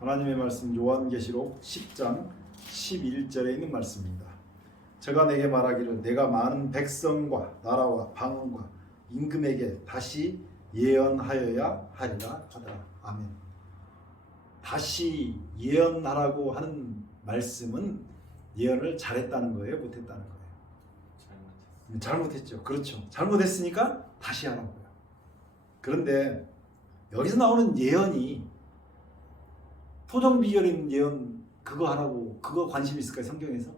하나님의 말씀 요한계시록 10장 11절에 있는 말씀입니다. 저가 내게 말하기를 내가 많은 백성과 나라와 방언과 임금에게 다시 예언하여야 하리라 하더라. 아멘. 다시 예언하라고 하는 말씀은 예언을 잘했다는 거예요, 못했다는 거예요? 잘못했죠. 그렇죠. 잘못했으니까 다시 하라고요. 그런데 여기서 나오는 예언이 토정비결인 예언 그거 하라고 그거 관심 있을까요? 성경에서?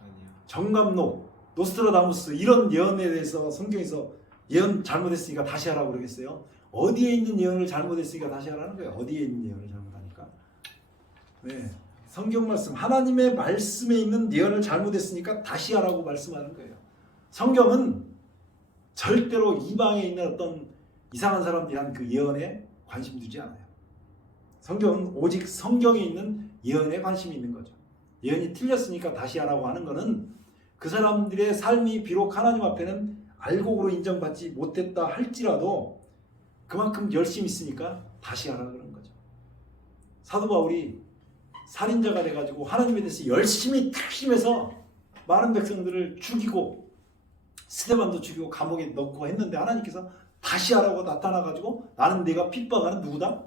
아니요. 정감록, 노스트라다무스 이런 예언에 대해서 성경에서 예언 잘못했으니까 다시 하라고 그러겠어요? 어디에 있는 예언을 잘못했으니까 다시 하라는 거예요? 어디에 있는 예언을 잘못하니까? 네, 성경 말씀 하나님의 말씀에 있는 예언을 잘못했으니까 다시 하라고 말씀하는 거예요. 성경은 절대로 이방에 있는 어떤 이상한 사람들이 한 그 예언에 관심 두지 않아요. 성경은 오직 성경에 있는 예언에 관심이 있는 거죠. 예언이 틀렸으니까 다시 하라고 하는 것은 그 사람들의 삶이 비록 하나님 앞에는 알곡으로 인정받지 못했다 할지라도 그만큼 열심히 있으니까 다시 하라고 그러는 거죠. 사도 바울이 살인자가 돼가지고 하나님에 대해서 열심히 특심해서 많은 백성들을 죽이고 스데반도 죽이고 감옥에 넣고 했는데 하나님께서 다시 하라고 나타나가지고 나는 내가 핍박하는 누구다?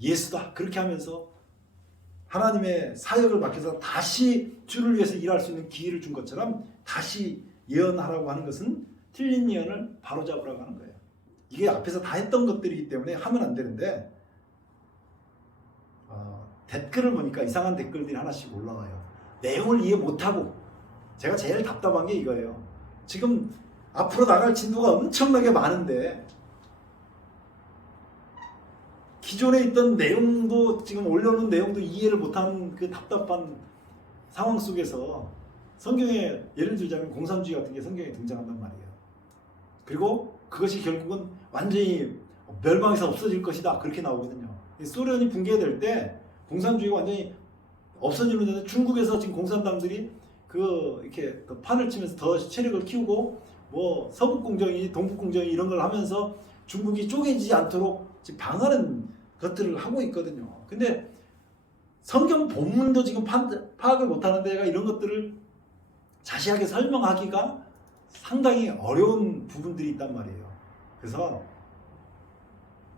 예수다. 그렇게 하면서 하나님의 사역을 맡겨서 다시 주를 위해서 일할 수 있는 기회를 준 것처럼 다시 예언하라고 하는 것은 틀린 예언을 바로잡으라고 하는 거예요. 이게 앞에서 다 했던 것들이기 때문에 하면 안 되는데 댓글을 보니까 이상한 댓글들이 하나씩 올라와요. 내용을 이해 못하고 제가 제일 답답한 게 이거예요. 지금 앞으로 나갈 진도가 엄청나게 많은데 기존에 있던 내용도 지금 올려놓은 내용도 이해를 못하는 그 답답한 상황 속에서 성경에 예를 들자면 공산주의 같은 게 성경에 등장한단 말이에요. 그리고 그것이 결국은 완전히 멸망해서 없어질 것이다 그렇게 나오거든요. 소련이 붕괴될 때 공산주의가 완전히 없어지는데 중국에서 지금 공산당들이 이렇게 판을 치면서 더 체력을 키우고 뭐 서북공정이 동북공정이 이런 걸 하면서 중국이 쪼개지지 않도록 지금 방하는 것들을 하고 있거든요. 근데 성경 본문도 지금 파악을 못하는 데가 이런 것들을 자세하게 설명하기가 상당히 어려운 부분들이 있단 말이에요. 그래서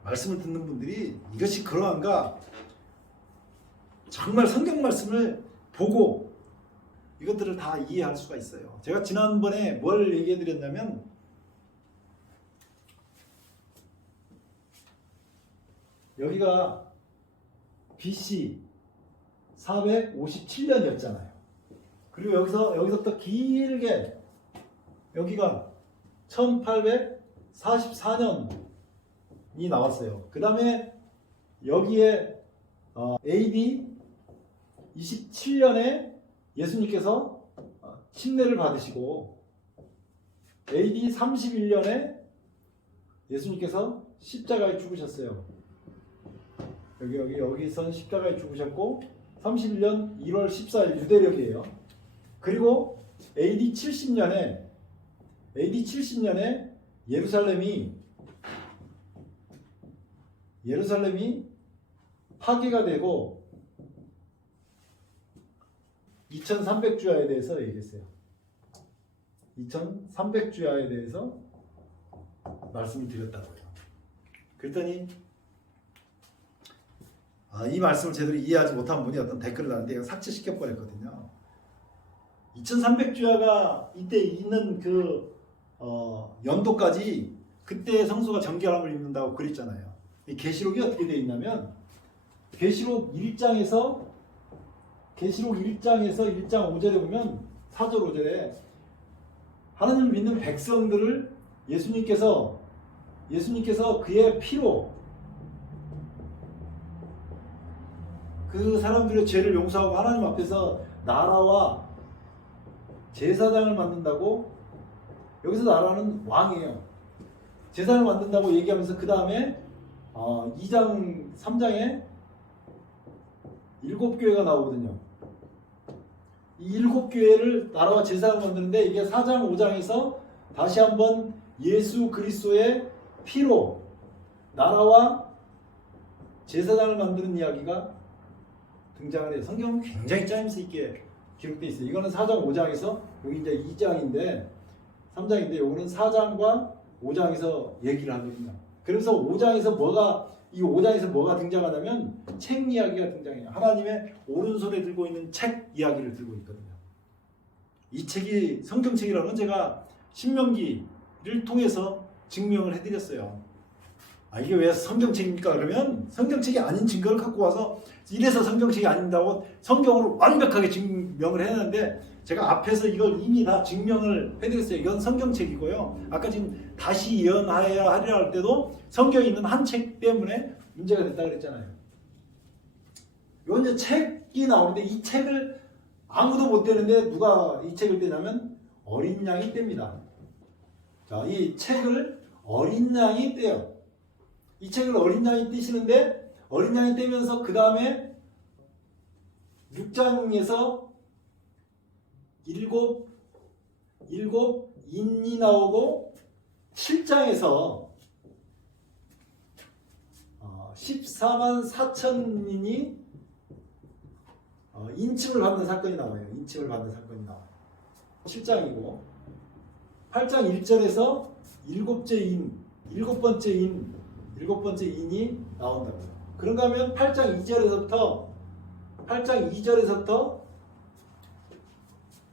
말씀을 듣는 분들이 이것이 그러한가 정말 성경 말씀을 보고 이것들을 다 이해할 수가 있어요. 제가 지난번에 뭘 얘기해 드렸냐면 여기가 BC 457년이었잖아요. 그리고 여기서부터 길게 여기가 1844년이 나왔어요. 그 다음에 여기에 AD 27년에 예수님께서 침례를 받으시고 AD 31년에 예수님께서 십자가에 죽으셨어요. 여기선 십자가에 죽으셨고 31년 1월 14일 유대력이에요. 그리고 AD 70년에 예루살렘이 파괴가 되고 2300주야에 대해서 얘기했어요. 2300주야에 대해서 말씀을 드렸다고요. 그랬더니 이 말씀을 제대로 이해하지 못한 분이 어떤 댓글을 달았는데 삭제시켜 버렸거든요. 2300주야가 이때 있는 그 연도까지 그때 성소가 정결함을 입는다고 그랬잖아요. 이 계시록이 어떻게 되어 있냐면 계시록 1장에서 1장 5절에 보면 4절 5절에 하나님을 믿는 백성들을 예수님께서 그의 피로 그 사람들의 죄를 용서하고 하나님 앞에서 나라와 제사장을 만든다고. 여기서 나라는 왕이에요. 제사장을 만든다고 얘기하면서 그 다음에 2장 3장에 7교회가 나오거든요. 이 7교회를 나라와 제사장을 만드는데 이게 4장 5장에서 다시 한번 예수 그리스도의 피로 나라와 제사장을 만드는 이야기가 등장을 해요. 성경은 굉장히 짜임새 있게 기록되어 있어요. 이거는 4장 5장에서 여기 이제 2장인데 3장인데 요거는 4장과 5장에서 얘기를 하거든요. 그래서 5장에서 이 5장에서 뭐가 등장하냐면 책 이야기가 등장해요. 하나님의 오른손에 들고 있는 책 이야기를 들고 있거든요. 이 책이 성경책이라는 건 제가 신명기를 통해서 증명을 해드렸어요. 이게 왜 성경책입니까? 그러면 성경책이 아닌 증거를 갖고 와서 이래서 성경책이 아닌다고 성경으로 완벽하게 증명을 했는데 제가 앞에서 이걸 이미 다 증명을 해드렸어요. 이건 성경책이고요. 아까 지금 다시 예언하여야 하리라 할 때도 성경에 있는 한 책 때문에 문제가 됐다 그랬잖아요. 이건 이제 책이 나오는데 이 책을 아무도 못 떼는데 누가 이 책을 떼냐면 어린 양이 뗍니다. 자, 이 책을 어린 양이 떼요. 이 책을 어린 양이 떼시는데 어린 양이 떼면서 그 다음에 6장에서 일곱 인이 나오고 7장에서 14만 4천인이 인침을 받는 사건이 나와요. 인침을 받는 사건이 나와요. 7장이고 8장 1절에서 일곱 번째 인이 나온다고요. 그런가 하면 8장 2절에서부터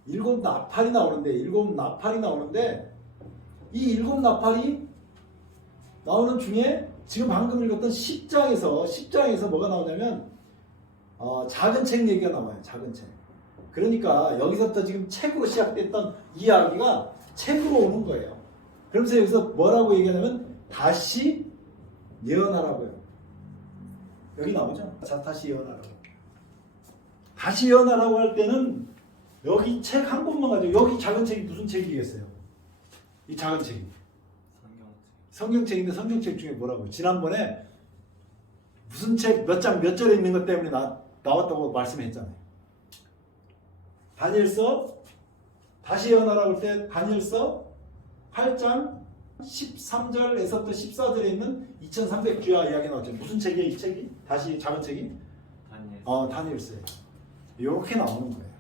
일곱 나팔이 나오는데 이 일곱 나팔이 나오는 중에 지금 방금 읽었던 10장에서 뭐가 나오냐면 작은 책 얘기가 나와요. 작은 책. 그러니까 여기서부터 지금 책으로 시작됐던 이야기가 책으로 오는 거예요. 그러면서 여기서 뭐라고 얘기하냐면 다시 예언하라고요. 여기 나오죠? 자, 다시 예언하라고. 다시 예언하라고 할 때는 여기 책 한 권만 가지고 여기 작은 책이 무슨 책이겠어요? 이 작은 책이 성경책인데 성경책 중에 뭐라고? 지난번에 무슨 책 몇 장 몇 절에 있는 것 때문에 나왔다고 말씀했잖아요. 다니엘서 다시 예언하라고 할 때 다니엘서 8장 13절에서부터 14절에 있는 2300주야 이야기 나왔죠. 무슨 책이에요? 이 책이? 다시 작은 책이? 다니엘서예요. 이렇게 나오는 거예요.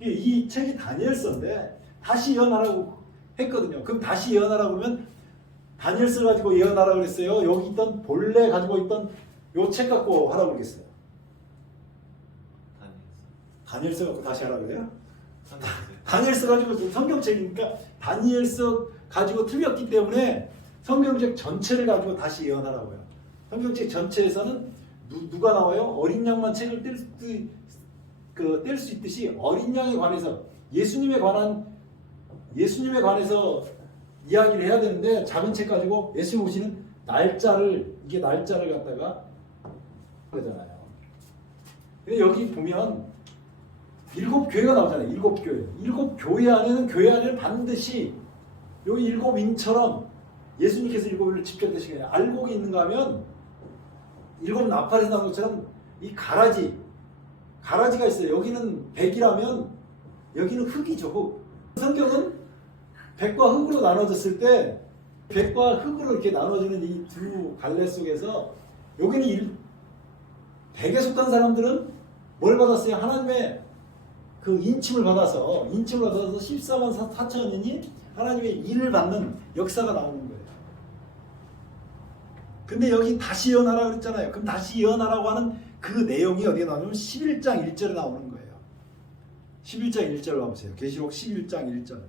이 책이 다니엘서인데 다시 예언하라고 했거든요. 그럼 다시 예언하라고 하면 다니엘서 가지고 예언하라고 그랬어요. 여기 있던 본래 가지고 있던 요 책 갖고 하라고 그랬어요. 다니엘서 갖고 다시 하라고 그래요? 다니엘서 가지고 성경책이니까 다니엘서 가지고 틀렸기 때문에 성경책 전체를 가지고 다시 예언하라고요. 성경책 전체에서는 누가 나와요? 어린 양만 책을 뗄 수 있듯이 어린 양에 관해서 예수님에 관해서 이야기를 해야 되는데 작은 책 가지고 예수님 오시는 날짜를 갖다가 그러잖아요. 근데 여기 보면 7교회가 나오잖아요. 7교회. 7교회 안에는 교회 안에는 반드시 요 7인처럼 예수님께서 7을 집결되시게 알고 있는가 하면 7 나팔에서 나온 것처럼 이 가라지가 있어요. 여기는 백이라면 여기는 흙이죠. 흙. 성경은 백과 흙으로 나눠졌을 때 백과 흙으로 이렇게 나눠지는 이 두 갈래 속에서 여기는 백에 속한 사람들은 뭘 받았어요? 하나님의 그 인침을 받아서 14만 4천인이 하나님의 일을 받는 역사가 나오는 거예요. 근데 여기 다시 예언하라고 그랬잖아요. 그럼 다시 예언하라고 하는 그 내용이 어디에 나오냐면 11장 1절에 나오는 거예요. 11장 1절 봐보세요. 계시록 11장 1절.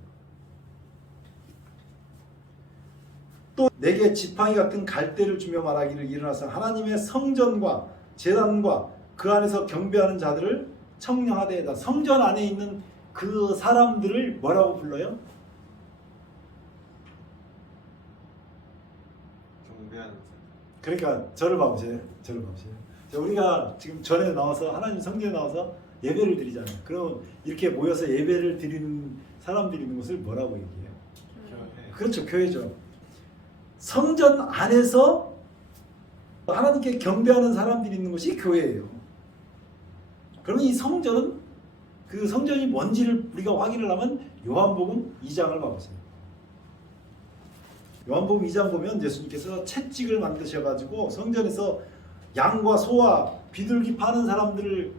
또 내게 지팡이 같은 갈대를 주며 말하기를 일어나서 하나님의 성전과 제단과 그 안에서 경배하는 자들을 청량하되다. 성전 안에 있는 그 사람들을 뭐라고 불러요? 경배하는 자. 그러니까 저를 봐보세요. 우리가 지금 전에 나와서 하나님 성전에 나와서 예배를 드리잖아요. 그럼 이렇게 모여서 예배를 드리는 사람들이 있는 곳을 뭐라고 얘기해요? 교회. 그렇죠. 교회죠. 성전 안에서 하나님께 경배하는 사람들이 있는 곳이 교회예요. 그러면 이 성전은 그 성전이 뭔지를 우리가 확인을 하면 요한복음 2장을 봐보세요. 요한복음 2장 보면 예수님께서 채찍을 만드셔가지고 성전에서 양과 소와 비둘기 파는 사람들을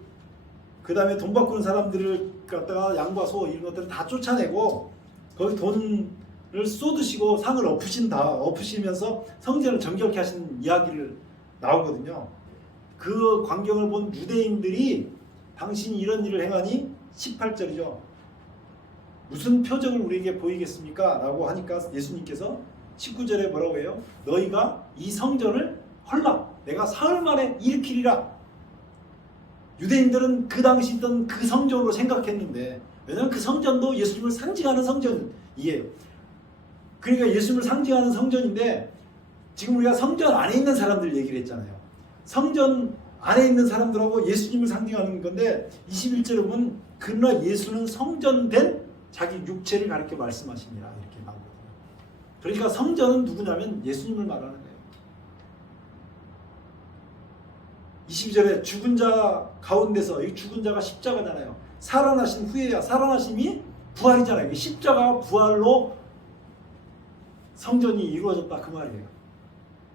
그 다음에 돈 바꾸는 사람들을 갖다가 양과 소 이런 것들을 다 쫓아내고 거기 돈을 쏟으시고 상을 엎으시면서 성전을 정결케 하신 이야기를 나오거든요. 그 광경을 본 유대인들이 당신이 이런 일을 행하니 18절이죠. 무슨 표적을 우리에게 보이겠습니까? 라고 하니까 예수님께서 19절에 뭐라고 해요? 너희가 이 성전을 헐라 내가 사흘 만에 일으키리라. 유대인들은 그 당시 있던 그 성전으로 생각했는데 왜냐하면 그 성전도 예수님을 상징하는 성전이에요. 그러니까 예수님을 상징하는 성전인데 지금 우리가 성전 안에 있는 사람들 얘기를 했잖아요. 성전 안에 있는 사람들하고 예수님을 상징하는 건데 21절에 보면 그러나 예수는 성전된 자기 육체를 가리켜 말씀하시니라 이렇게 나오거든요. 그러니까 성전은 누구냐면 예수님을 말하는 거예요. 22절에 죽은 자 가운데서 이 죽은 자가 십자가잖아요. 살아나신 후에야 살아나심이 부활이잖아요. 십자가 부활로 성전이 이루어졌다 그 말이에요.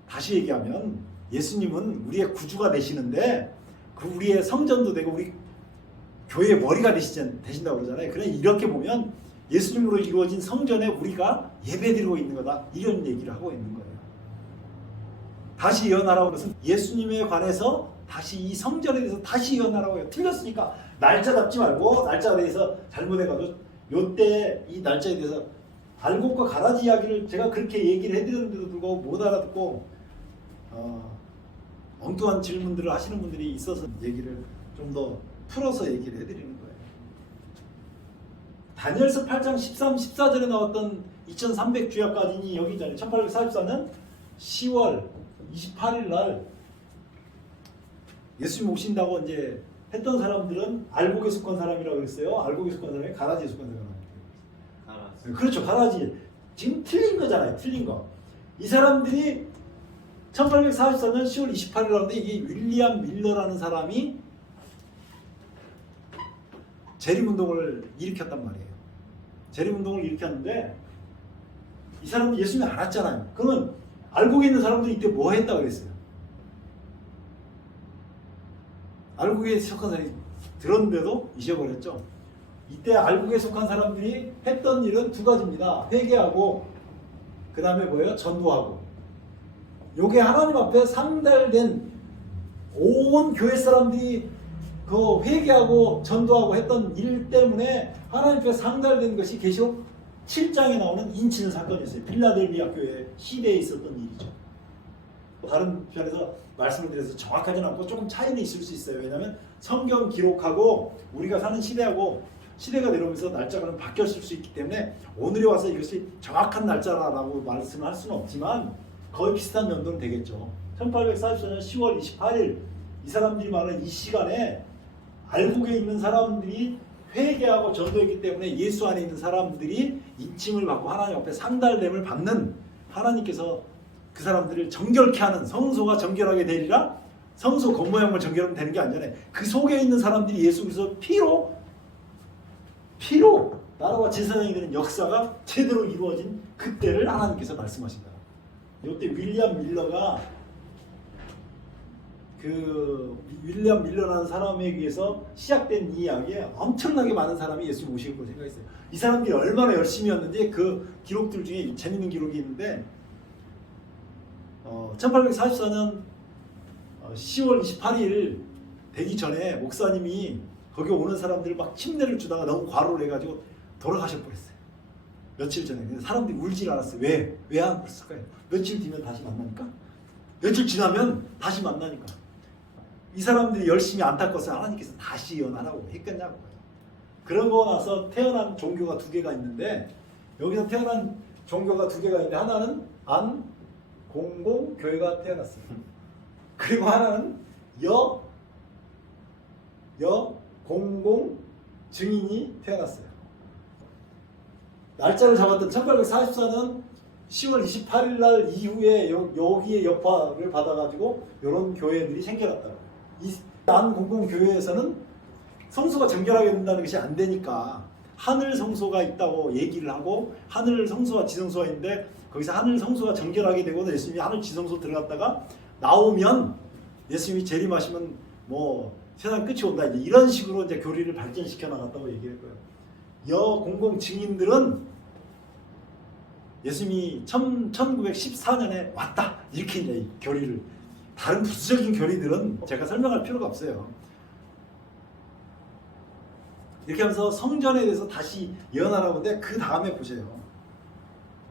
다시 얘기하면 예수님은 우리의 구주가 되시는데 그 우리의 성전도 되고 우리 교회의 머리가 되신다고 그러잖아요. 그래 이렇게 보면 예수님으로 이루어진 성전에 우리가 예배드리고 있는 거다 이런 얘기를 하고 있는 거예요. 다시 예언하라고 것은 예수님에 관해서 다시 이 성전에 대해서 다시 예언하라고 해요. 틀렸으니까 날짜 잡지 말고 날짜에 대해서 잘못해가지고 요때 이 날짜에 대해서 알곡과 가라지 이야기를 제가 그렇게 얘기를 해드렸는데도 불구하고 못 알아듣고 엉뚱한 질문들을 하시는 분들이 있어서 얘기를 좀 더 풀어서 얘기를 해드리는 거예요. 다니엘서 8장 13, 14절에 나왔던 2300 주야까지니 여기 있잖아요. 1844년 10월 28일 날 예수님 오신다고 이제 했던 사람들은 알곡에 속한 사람이라고 그랬어요. 알곡에 속한 사람이 가라지에 속한 사람이라고 그랬어요. 그렇죠. 가라지. 지금 틀린 거잖아요. 틀린 거. 이 사람들이 1844년 10월 28일 나오는데 이게 윌리엄 밀러라는 사람이 재림운동을 일으켰단 말이에요. 재림운동을 일으켰는데 이 사람은 예수님이 알았잖아요. 그러면 알곡에 있는 사람들이 이때 뭐 했다고 그랬어요? 알곡에 속한 사람이 들었는데도 잊어버렸죠. 이때 알곡에 속한 사람들이 했던 일은 두 가지입니다. 회개하고 그 다음에 뭐예요? 전도하고. 요게 하나님 앞에 상달된 온 교회 사람들이 그 회개하고 전도하고 했던 일 때문에 하나님 앞에 상달된 것이 계시록 7장에 나오는 인치는 사건이었어요. 빌라델비아 교회 시대에 있었던 일이죠. 다른 편에서 말씀을 드려서 정확하지는 않고 조금 차이는 있을 수 있어요. 왜냐하면 성경 기록하고 우리가 사는 시대하고 시대가 내려오면서 날짜가 바뀌었을 수 있기 때문에 오늘에 와서 이것이 정확한 날짜라고 말씀을 할 수는 없지만 거의 비슷한 연도는 되겠죠. 1844년 10월 28일 이 사람들이 말하는 이 시간에 알곡에 있는 사람들이 회개하고 전도했기 때문에 예수 안에 있는 사람들이 인침을 받고 하나님 앞에 상달됨을 받는 하나님께서 그 사람들을 정결케 하는 성소가 정결하게 되리라. 성소 겉모양만 정결하면 되는 게 아니잖아요. 그 속에 있는 사람들이 예수 그리스도 피로 나라와 제사장이 되는 역사가 제대로 이루어진 그때를 하나님께서 말씀하신다. 이때 윌리엄 밀러가 그 윌리엄 밀러라는 사람에 의해서 시작된 이 이야기에 엄청나게 많은 사람이 예수님 오실 거라고 생각했어요. 이 사람들이 얼마나 열심히였는지 그 기록들 중에 재밌는 기록이 있는데 1844년 10월 28일 되기 전에 목사님이 거기 오는 사람들 막 침례를 주다가 너무 과로를 해가지고 돌아가셔 버렸어요. 며칠 전에. 근데 사람들이 울질 않았어요. 왜 안 그랬을까요? 며칠 뒤면 다시 만나니까? 며칠 지나면 다시 만나니까. 이 사람들이 열심히 안 닦았어요. 하나님께서 다시 예언하라고 했겠냐고요. 그러고 나서 태어난 종교가 두 개가 있는데 여기서 태어난 종교가 두 개가 있는데 하나는 안공공교회가 태어났어요. 그리고 하나는 여공공 증인이 태어났어요. 날짜를 잡았던 1844년 10월 28일 날 이후에 여기에 여파를 받아가지고 이런 교회들이 생겨났다고. 이 안공공교회에서는 성소가 정결하게 된다는 것이 안 되니까 하늘 성소가 있다고 얘기를 하고 하늘 성소와 지성소가 있는데 거기서 하늘 성소가 정결하게 되고 예수님이 하늘 지성소 들어갔다가 나오면 예수님이 재림하시면 뭐 세상 끝이 온다 이제 이런 식으로 이제 교리를 발전시켜 나갔다고 얘기할 거예요. 여공공 증인들은 예수님이 1914년에 왔다 이렇게 이제 이 교리를, 다른 부수적인 교리들은 제가 설명할 필요가 없어요. 이렇게 하면서 성전에 대해서 다시 예언하라고 하는데 그 다음에 보세요.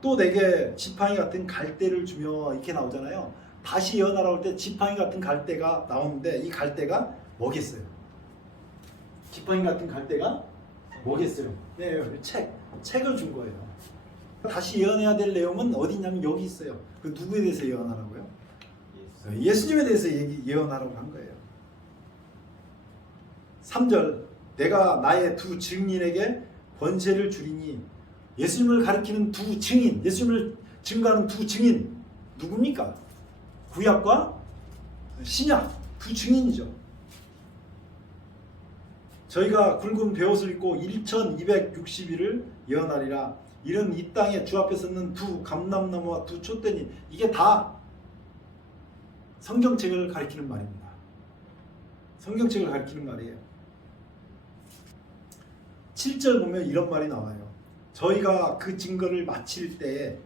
또 내게 지팡이 같은 갈대를 주며 이렇게 나오잖아요. 다시 예언하라고 할 때 지팡이 같은 갈대가 나오는데 이 갈대가 뭐겠어요? 지팡이 같은 갈대가 뭐겠어요? 네, 책을 준 거예요. 다시 예언해야 될 내용은 어디 있냐면 여기 있어요. 그 누구에 대해서 예언하라고요? 예수님에 대해서 예언하라고 한 거예요. 3절 내가 나의 두 증인에게 권세를 주리니, 예수님을 가리키는 두 증인, 예수님을 증거하는 두 증인 누굽니까? 구약과 신약 두 증인이죠. 저희가 굵은 베옷을 입고 1260일을 예언하리라. 이는 이 땅에 주 앞에 섰는 두 감람나무와 두 촛대니, 이게 다 성경책을 가리키는 말입니다. 성경책을 가리키는 말이에요. 7절 보면 이런 말이 나와요. 저희가 그 증거를 마칠 때,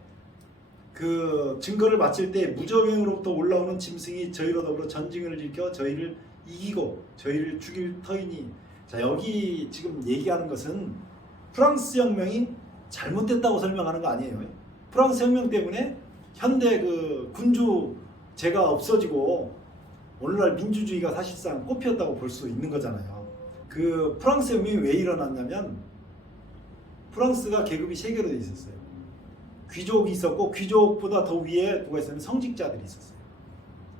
무저갱으로부터 올라오는 짐승이 저희로 더불어 전쟁을 일으켜 저희를 이기고 저희를 죽일 터이니. 자, 여기 지금 얘기하는 것은 프랑스 혁명이 잘못됐다고 설명하는 거 아니에요. 프랑스 혁명 때문에 현대 그 군주제가 없어지고 오늘날 민주주의가 사실상 꽃피었다고 볼 수 있는 거잖아요. 그 프랑스 혁명이 왜 일어났냐면, 프랑스가 계급이 세 개로 돼 있었어요. 귀족이 있었고, 귀족보다 더 위에 누가 있었냐면 성직자들이 있었어요.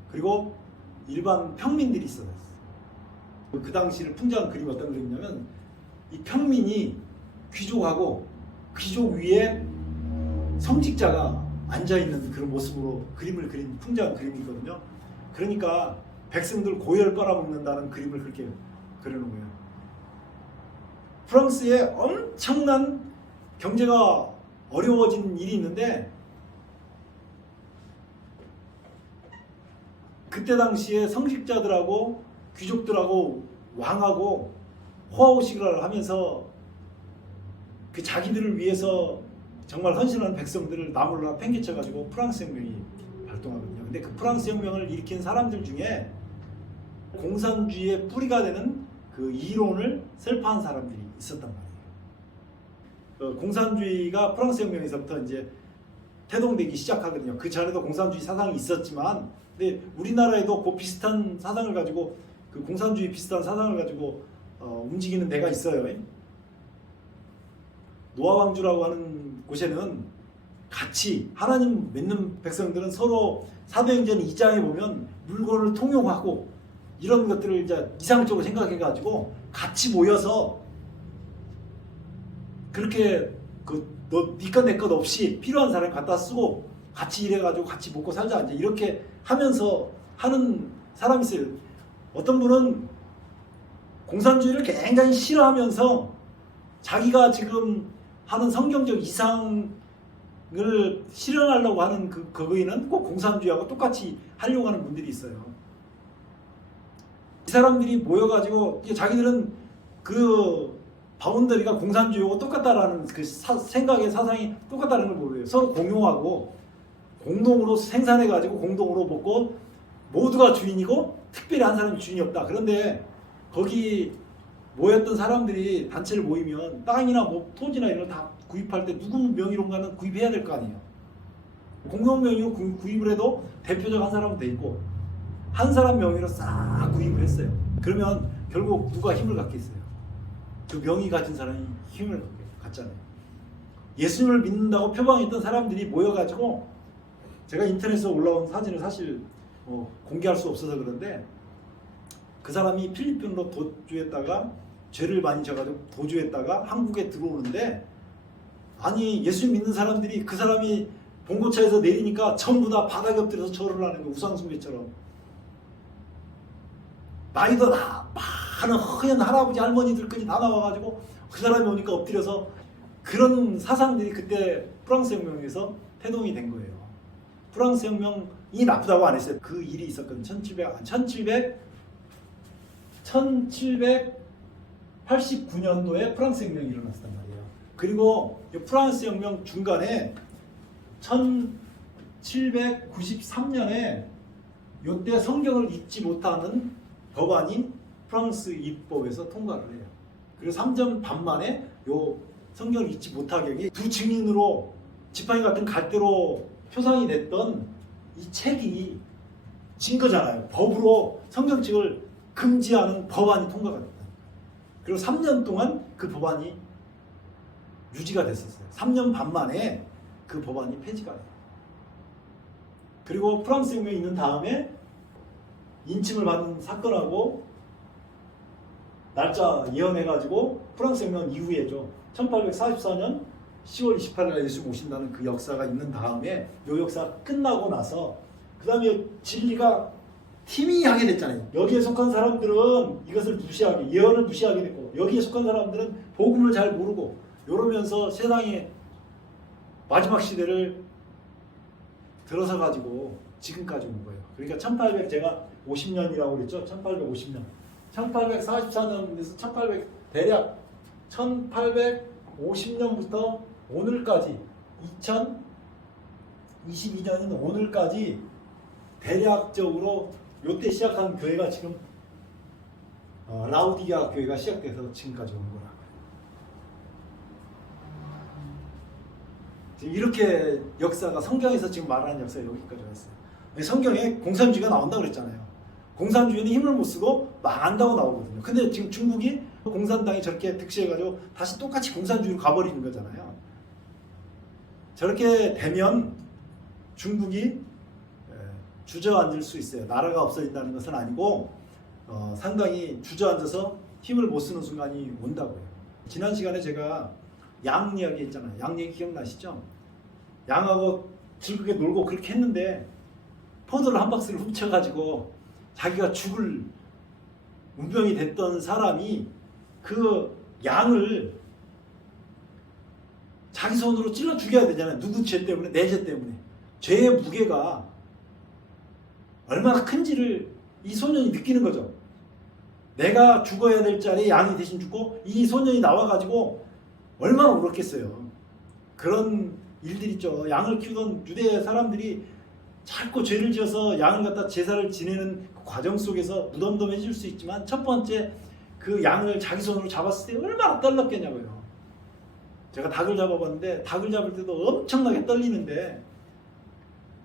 그리고 일반 평민들이 있었어요. 그 당시를 풍자한 그림이 어떤 그림이냐면, 이 평민이 귀족하고 귀족 위에 성직자가 앉아있는 그런 모습으로 그림을 그린 풍자한 그림이거든요. 그러니까 백성들 고열 빨아먹는다는 그림을 그렇게 그려놓은 거예요. 프랑스에 엄청난 경제가 어려워진 일이 있는데, 그때 당시에 성직자들하고 귀족들하고 왕하고 호화호식을 하면서 그 자기들을 위해서 정말 헌신하는 백성들을 나무로 팽개쳐가지고 프랑스 혁명이 발동하거든요. 근데 그 프랑스 혁명을 일으킨 사람들 중에 공산주의의 뿌리가 되는 그 이론을 설파한 사람들이 있었단 말이에요. 공산주의가 프랑스 혁명에서부터 이제 태동되기 시작하거든요. 그 전에도 공산주의 사상이 있었지만, 근데 우리나라에도 그 비슷한 사상을 가지고, 그 공산주의 비슷한 사상을 가지고 움직이는 데가 있어요. 노아왕주라고 하는 곳에는 같이 하나님 믿는 백성들은 서로 사도행전 2장에 보면 물건을 통용하고 이런 것들을 이제 이상적으로 생각해가지고 같이 모여서 그렇게 네 것 내 것 없이 필요한 사람 갖다 쓰고 같이 일해가지고 같이 먹고 살자 이제 이렇게 하면서 하는 사람이 있어요. 어떤 분은 공산주의를 굉장히 싫어하면서 자기가 지금 하는 성경적 이상을 실현하려고 하는 그거에는 꼭 공산주의하고 똑같이 하려고 하는 분들이 있어요. 이 사람들이 모여가지고 자기들은 그 바운더리가 공산주의하고 똑같다라는 그 생각의 사상이 똑같다는 걸 모르요. 서로 공용하고 공동으로 생산해가지고 공동으로 먹고 모두가 주인이고 특별히 한 사람이 주인이 없다. 그런데 거기 모였던 사람들이 단체를 모이면 땅이나 뭐 토지나 이런 거 다 구입할 때 누구 명의로인가는 구입해야 될 거 아니에요. 공용 명의로 구입을 해도 대표적 한 사람은 돼 있고 한 사람 명의로 싹 구입을 했어요. 그러면 결국 누가 힘을 갖겠어요? 그 명의 가진 사람이 힘을 갖잖아요. 예수님을 믿는다고 표방했던 사람들이 모여가지고, 제가 인터넷에 올라온 사진을 사실 공개할 수 없어서 그런데, 그 사람이 필리핀으로 도주했다가 죄를 많이 져가지고 도주했다가 한국에 들어오는데, 아니 예수 믿는 사람들이 그 사람이 봉고차에서 내리니까 전부 다 바닥에 엎드려서 절을 하는 거예요. 우상숭배처럼. 나이도 많은 허연 할아버지 할머니들까지 다 나와가지고 그 사람이 오니까 엎드려서, 그런 사상들이 그때 프랑스 혁명에서 태동이 된 거예요. 프랑스 혁명 나쁘다고 안 했어요. 그 일이 있었거든요. 1789년도에 프랑스 혁명이 일어났단 말이에요. 그리고 프랑스 혁명 중간에 1793년에 이때 성경을 읽지 못하는 법안이 프랑스 입법에서 통과를 해요. 그리고 3년 반 만에 요 성경을 읽지 못하게 하기 두 증인으로 지팡이 같은 갈대로 표상이 됐던 이 책이 증거잖아요. 법으로 성경책을 금지하는 법안이 통과가 됐다. 그리고 3년 동안 그 법안이 유지가 됐었어요. 3년 반 만에 그 법안이 폐지가 돼요. 그리고 프랑스 혁명이 있는 다음에 인침을 받은 사건하고 날짜 예언해가지고 프랑스 혁명 이후에죠. 1844년 10월 28일 예수님 오신다는 그 역사가 있는 다음에 이 역사가 끝나고 나서 그 다음에 진리가 희미하게 됐잖아요. 여기에 속한 사람들은 이것을 무시하게, 예언을 무시하게 됐고, 여기에 속한 사람들은 복음을 잘 모르고 이러면서 세상의 마지막 시대를 들어서 가지고 지금까지 온 거예요. 그러니까 1800 제가 50년이라고 그랬죠. 1850년. 1844년에서 1800 대략 1850년부터 오늘까지 2022년인 오늘까지 대략적으로 요때 시작한 교회가 지금 라우디게아 교회가 시작돼서 지금까지 온 거라고요. 지금 이렇게 역사가 성경에서 지금 말하는 역사가 여기까지 왔어요. 성경에 공산주의가 나온다고 그랬잖아요. 공산주의는 힘을 못 쓰고 망한다고 나오거든요. 근데 지금 중국이 공산당이 저렇게 득실해가지고 다시 똑같이 공산주의로 가버리는 거잖아요. 저렇게 되면 중국이 주저앉을 수 있어요. 나라가 없어진다는 것은 아니고 상당히 주저앉아서 힘을 못 쓰는 순간이 온다고요. 지난 시간에 제가 양 이야기 했잖아요. 양 얘기 기억나시죠? 양하고 즐겁게 놀고 그렇게 했는데 포도를 한 박스를 훔쳐가지고 자기가 죽을 운명이 됐던 사람이 그 양을 자기 손으로 찔러 죽여야 되잖아요. 누구 죄 때문에? 내 죄 때문에. 죄의 무게가 얼마나 큰지를 이 소년이 느끼는 거죠. 내가 죽어야 될 자리에 양이 대신 죽고 이 소년이 나와가지고 얼마나 울었겠어요. 그런 일들이 있죠. 양을 키우던 유대 사람들이 자꾸 죄를 지어서 양을 갖다 제사를 지내는 그 과정 속에서 무덤덤해질 수 있지만 첫 번째 그 양을 자기 손으로 잡았을 때 얼마나 떨렸겠냐고요. 제가 닭을 잡아봤는데 닭을 잡을 때도 엄청나게 떨리는데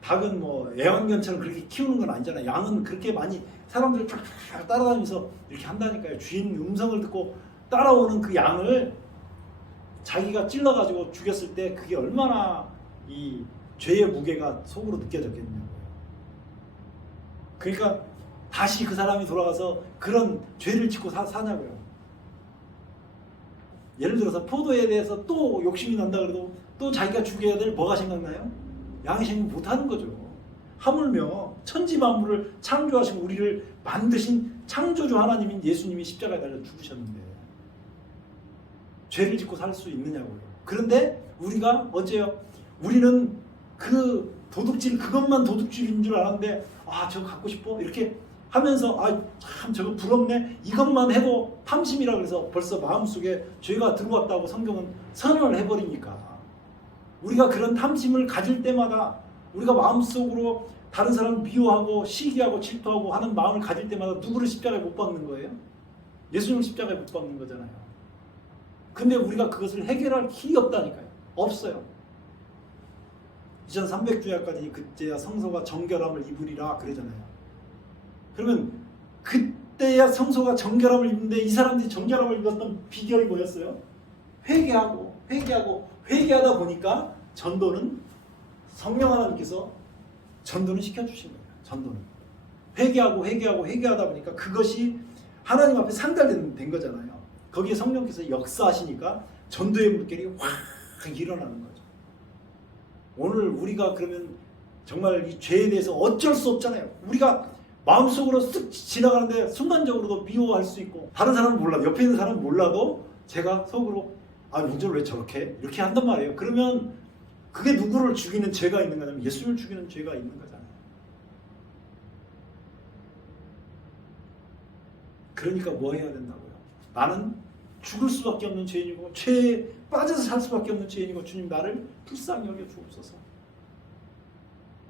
닭은 뭐 애완견처럼 그렇게 키우는 건 아니잖아요. 양은 그렇게 많이 사람들 쫙 따라다니면서 이렇게 한다니까요. 주인 음성을 듣고 따라오는 그 양을 자기가 찔러가지고 죽였을 때 그게 얼마나 이 죄의 무게가 속으로 느껴졌겠냐고요. 그러니까 다시 그 사람이 돌아가서 그런 죄를 짓고 사냐고요. 예를 들어서 포도에 대해서 또 욕심이 난다 그래도 또 자기가 죽여야 될 뭐가 생각나요? 양이 생각 못하는 거죠. 하물며 천지 만물을 창조하시고 우리를 만드신 창조주 하나님인 예수님이 십자가에 달려 죽으셨는데 죄를 짓고 살 수 있느냐고요. 그런데 우리가 어째요? 우리는 그 도둑질 그것만 도둑질인 줄 알았는데 아 저거 갖고 싶어? 이렇게 하면서 아 참 저거 부럽네 이것만 해도 탐심이라 그래서 벌써 마음속에 죄가 들어왔다고 성경은 선언을 해버리니까 우리가 그런 탐심을 가질 때마다 우리가 마음속으로 다른 사람을 미워하고 시기하고 질투하고 하는 마음을 가질 때마다 누구를 십자가에 못 박는 거예요? 예수님을 십자가에 못 박는 거잖아요. 근데 우리가 그것을 해결할 길이 없다니까요. 없어요. 2300주야까지 그때야 성소가 정결함을 입으리라 그러잖아요. 그러면 그때야 성소가 정결함을 입는데 이 사람들이 정결함을 입었던 비결이 뭐였어요? 회개하다 보니까 전도는 성령 하나님께서 전도는 시켜주신 거예요. 전도는 회개하다 보니까 그것이 하나님 앞에 상달된 거잖아요. 거기에 성령께서 역사하시니까 전도의 물결이 확 일어나는 거죠. 오늘 우리가 그러면 정말 이 죄에 대해서 어쩔 수 없잖아요. 우리가 마음속으로 쓱 지나가는데 순간적으로도 미워할 수 있고 다른 사람은 몰라도 옆에 있는 사람은 몰라도 제가 속으로 아 문제를 왜 저렇게 해? 이렇게 한단 말이에요. 그러면 그게 누구를 죽이는 죄가 있는 거냐면 예수님을 죽이는 죄가 있는 거잖아요. 그러니까 뭐 해야 된다고요? 나는 죽을 수밖에 없는 죄인이고 죄에 빠져서 살 수밖에 없는 죄인이고 주님 나를 불쌍히 여겨 주옵소서.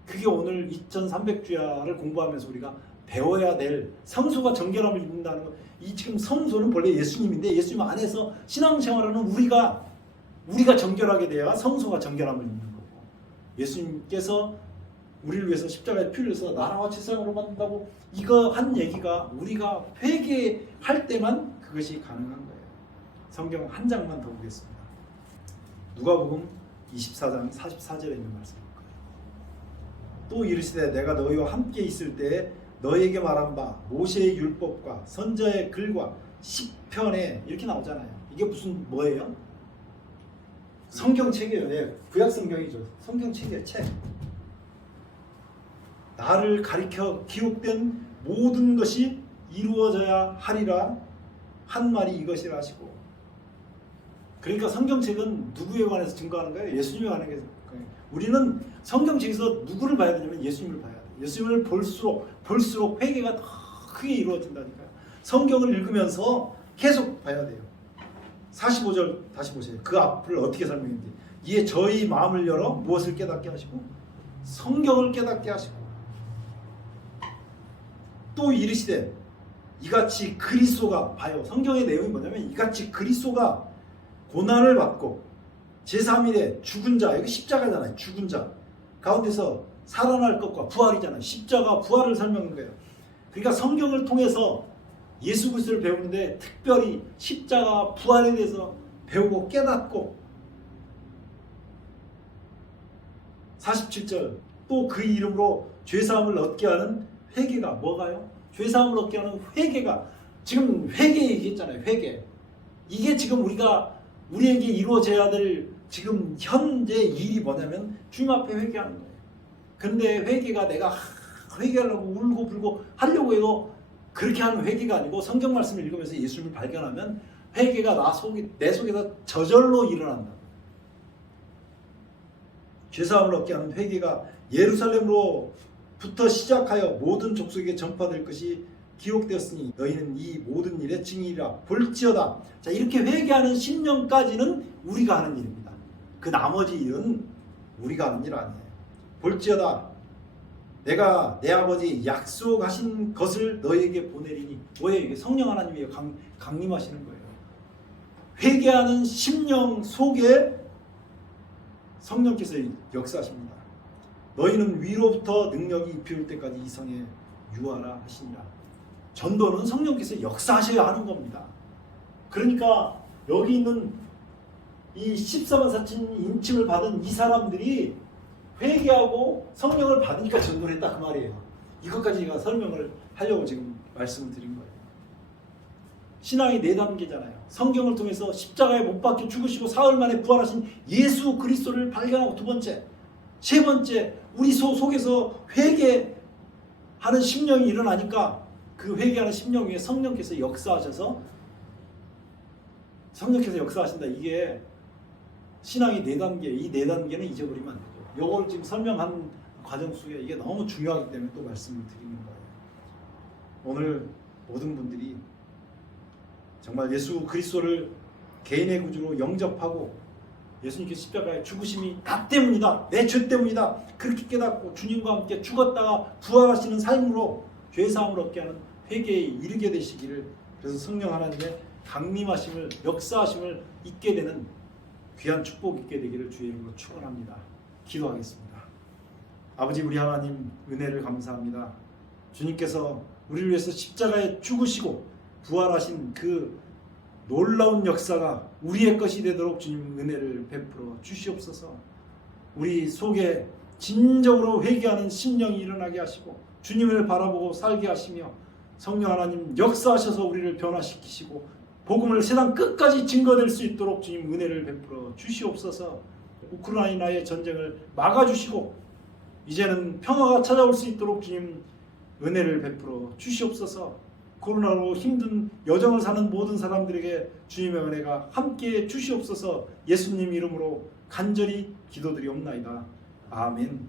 그게 오늘 2300주야를 공부하면서 우리가 배워야 될 성소가 정결함을 입는다는 것. 이 지금 성소는 본래 예수님인데 예수님 안에서 신앙생활하는 우리가 정결하게 돼야 성소가 정결함을 입는 거고, 예수님께서 우리를 위해서 십자가에 피를 흘려서 나라와 세상으로 만든다고 이거 한 얘기가 우리가 회개할 때만 그것이 가능한 거예요. 성경 한 장만 더 보겠습니다. 누가복음 24장 44절에 있는 말씀입니다. 또 이르시되 내가 너희와 함께 있을 때에 너희에게 말한 바 모세의 율법과 선지자의 글과 시편에 이렇게 나오잖아요. 이게 무슨 뭐예요? 성경책이에요. 네, 구약 성경이죠. 성경책이에요. 책. 나를 가리켜 기록된 모든 것이 이루어져야 하리라 한 말이 이것이라 하시고, 그러니까 성경책은 누구에 관해서 증거하는 거예요? 예수님에 관한 거예요. 우리는 성경책에서 누구를 봐야 되냐면 예수님을 봐야 돼요. 예수님을 볼수록 회개가 더 크게 이루어진다니까요. 성경을 읽으면서 계속 봐야 돼요. 45절 다시 보세요. 그 앞을 어떻게 설명했는지. 이에 저희 마음을 열어 무엇을 깨닫게 하시고 성경을 깨닫게 하시고, 또 이르시되 이같이 그리스도가, 봐요. 성경의 내용이 뭐냐면 이같이 그리스도가 고난을 받고 제3일에 죽은 자, 여기 십자가잖아요. 죽은 자 가운데서 살아날 것과 부활이잖아요. 십자가 부활을 설명한 거예요. 그러니까 성경을 통해서 예수 그리스도를 배우는데 특별히 십자가 부활에 대해서 배우고 깨닫고, 47절 또 그 이름으로 죄사함을 얻게 하는 회개가 뭐가요? 죄사함을 얻게 하는 회개가, 지금 회개 얘기했잖아요. 회개. 이게 지금 우리에게 이루어져야 될 지금 현재 일이 뭐냐면 주님 앞에 회개하는 거예요. 근데 회개가 내가 회개하려고 울고 불고 하려고 해도 그렇게 하는 회개가 아니고, 성경 말씀을 읽으면서 예수님을 발견하면 회개가 내 속에서 저절로 일어난다. 죄사함을 얻게 하는 회개가 예루살렘으로부터 시작하여 모든 족속에게 전파될 것이 기록되었으니 너희는 이 모든 일의 증인이라 볼지어다. 자, 이렇게 회개하는 심령까지는 우리가 하는 일입니다. 그 나머지 일은 우리가 하는 일 아니에요. 볼지어다 내가 내 아버지 약속하신 것을 너희에게 보내리니. 뭐예요? 이게 성령 하나님이 강림하시는 거예요. 회개하는 심령 속에 성령께서 역사하십니다. 너희는 위로부터 능력이 입혀올 때까지 이 성에 유하라 하시니라. 전도는 성령께서 역사하셔야 하는 겁니다. 그러니까 여기 있는 이 14만 4천 인침을 받은 이 사람들이 회개하고 성령을 받으니까 전도를 했다, 그 말이에요. 이것까지 제가 설명을 하려고 지금 말씀을 드린 거예요. 신앙이 4단계잖아요. 성경을 통해서 십자가에 못 박혀 죽으시고 사흘 만에 부활하신 예수 그리스도를 발견하고, 두 번째, 세 번째, 우리 속에서 회개하는 심령이 일어나니까 그 회개하는 심령 위에 성령께서 역사하신다. 이게 신앙이 4단계, 이 4단계는 잊어버리면 안 되죠. 요걸 지금 설명한 과정 속에 이게 너무 중요하기 때문에 또 말씀을 드리는 거예요. 오늘 모든 분들이 정말 예수 그리스도를 개인의 구주로 영접하고 예수님께서 십자가의 죽으심이 나 때문이다, 내 죄 때문이다, 그렇게 깨닫고 주님과 함께 죽었다가 부활하시는 삶으로 죄사함을 얻게 하는 회개에 이르게 되시기를, 그래서 성령 하나님의 강림하심을, 역사하심을 잊게 되는 귀한 축복 있게 되기를 주의 이름으로 축원합니다. 기도하겠습니다. 아버지, 우리 하나님 은혜를 감사합니다. 주님께서 우리를 위해서 십자가에 죽으시고 부활하신 그 놀라운 역사가 우리의 것이 되도록 주님 은혜를 베풀어 주시옵소서. 우리 속에 진정으로 회개하는 심령이 일어나게 하시고 주님을 바라보고 살게 하시며, 성령 하나님 역사하셔서 우리를 변화시키시고 복음을 세상 끝까지 증거될 수 있도록 주님 은혜를 베풀어 주시옵소서. 우크라이나의 전쟁을 막아주시고 이제는 평화가 찾아올 수 있도록 주님 은혜를 베풀어 주시옵소서. 코로나로 힘든 여정을 사는 모든 사람들에게 주님의 은혜가 함께해 주시옵소서. 예수님 이름으로 간절히 기도드리옵나이다. 아멘.